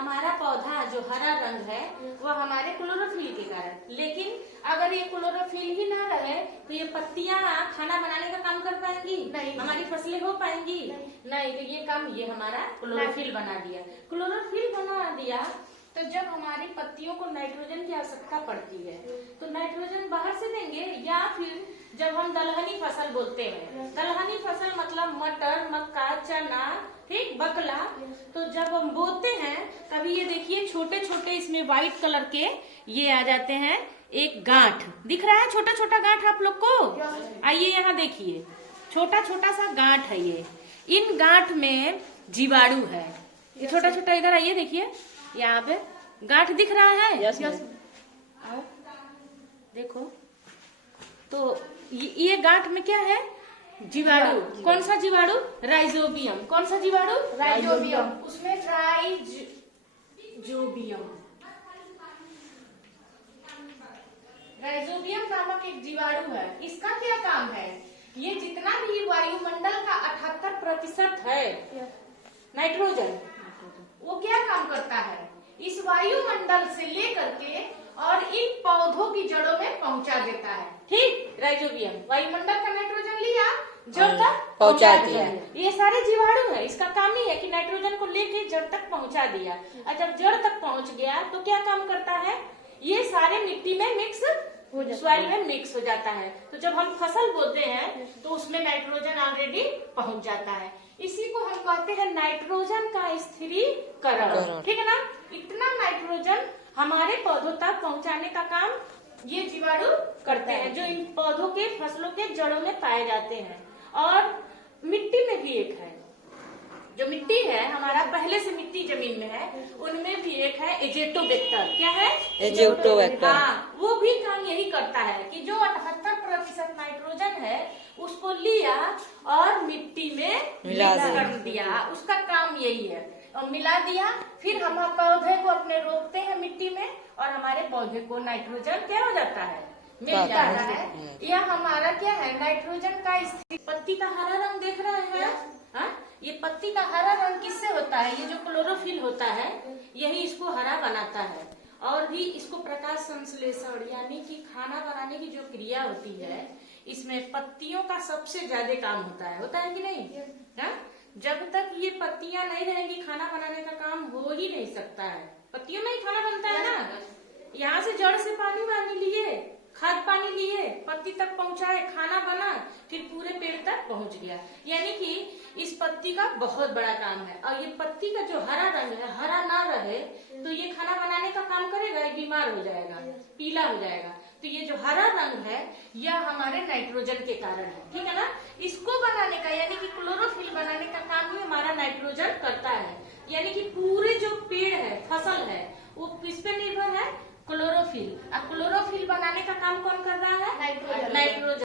हमारा पौधा जो हरा रंग है वो हमारे क्लोरोफिल के कारण, लेकिन अगर ये क्लोरोफिल ही ना रहे तो ये पत्तियां खाना बनाने का काम कर पाएंगी? नहीं। हमारी फसलें हो पाएंगी? नहीं। तो ये काम ये हमारा क्लोरोफिल बना दिया। क्लोरोफिल बना दिया तो जब हमारी पत्तियों को नाइट्रोजन की आवश्यकता पड़ती है तो नाइट्रोजन बाहर से देंगे, या फिर जब हम दलहनी फसल बोलते हैं, दलहनी फसल मतलब मटर, मक्का, चना, ठीक, बकला, तो जब हम बोते हैं तभी ये देखिए छोटे छोटे इसमें व्हाइट कलर के ये आ जाते हैं, एक गांठ दिख रहा है, छोटा छोटा गांठ आप लोग को। आइए यहाँ देखिए, छोटा छोटा सा गांठ है ये, इन गांठ में जीवाणु है। ये छोटा छोटा, इधर आइए देखिए, यहाँ पे गांठ दिख रहा है। यस। आओ देखो, तो ये गांठ में क्या है? जीवाणु। कौन सा जीवाणु? राइजोबियम। कौन सा जीवाणु? राइजोबियम। उसमें राइजोबियम नामक एक जीवाणु है। इसका क्या काम है? ये जितना भी वायुमंडल का 78% है नाइट्रोजन, वो क्या काम करता है? इस वायुमंडल से लेकर के और इन पौधों की जड़ों में पहुंचा देता है। ठीक, राइजोबियम वायुमंडल का नाइट्रोजन लिया, जड़ तक पहुंचा दिया। ये सारे जीवाणु है, इसका काम ही है कि नाइट्रोजन को लेके जड़ तक पहुंचा दिया। और जब जड़ तक पहुंच गया तो क्या काम करता है? ये सारे मिट्टी में मिक्स, सॉइल में मिक्स हो जाता है। तो जब हम फसल बोते हैं तो उसमें नाइट्रोजन ऑलरेडी पहुंच जाता है। इसी को हम कहते हैं नाइट्रोजन का स्थिरीकरण। ठीक है ना? इतना नाइट्रोजन हमारे पौधों तक पहुंचाने का काम ये जीवाणु करते हैं, जो इन पौधों के, फसलों के जड़ों में पाए जाते हैं। और मिट्टी में भी एक है, जो मिट्टी है हमारा पहले से मिट्टी जमीन में है, उनमें भी एक है एजेटोबैक्टर। क्या है? एजेटोबैक्टर। हाँ, वो भी काम यही करता है कि जो 78% नाइट्रोजन है उसको लिया और मिट्टी में मिला कर दिया। उसका काम यही है, और मिला दिया, फिर हम पौधे को अपने रोपते हैं मिट्टी में और हमारे पौधे को नाइट्रोजन क्या हो जाता है? मिल जाता है। यह हमारा क्या है? नाइट्रोजन का पत्ती का हरा रंग देख रहे हैं? ये पत्ती का हरा रंग किससे होता है? ये जो क्लोरोफिल होता है यही इसको हरा बनाता है। और भी इसको प्रकाश संश्लेषण यानी कि खाना बनाने की जो क्रिया होती है, इसमें पत्तियों का सबसे ज्यादा काम होता है कि नहीं? जब तक ये पत्तियां नहीं रहेंगी खाना बनाने का काम हो ही नहीं सकता है। पत्तियों में ही खाना बनता है ना। यहाँ से जड़ से पानी लिए, खाद पानी लिए, पत्ती तक पहुंचाए, खाना बना, फिर पूरे पेड़ तक पहुंच गया। यानी कि इस पत्ती का बहुत बड़ा काम है। और ये पत्ती का जो हरा रंग है, हरा ना रहे तो ये खाना बनाने का काम करेगा, ये बीमार हो जाएगा, पीला हो जाएगा। तो ये जो हरा रंग है यह हमारे नाइट्रोजन के कारण है। ठीक है ना? इसको बनाने का यानी कि क्लोरोफिल बनाने का काम ही हमारा नाइट्रोजन करता है। यानी कि पूरे जो पेड़ है, फसल है, वो किस पे निर्भर है? क्लोरोफिल। अब क्लोरोफिल बनाने का काम कौन कर रहा है? नाइट्रोजन।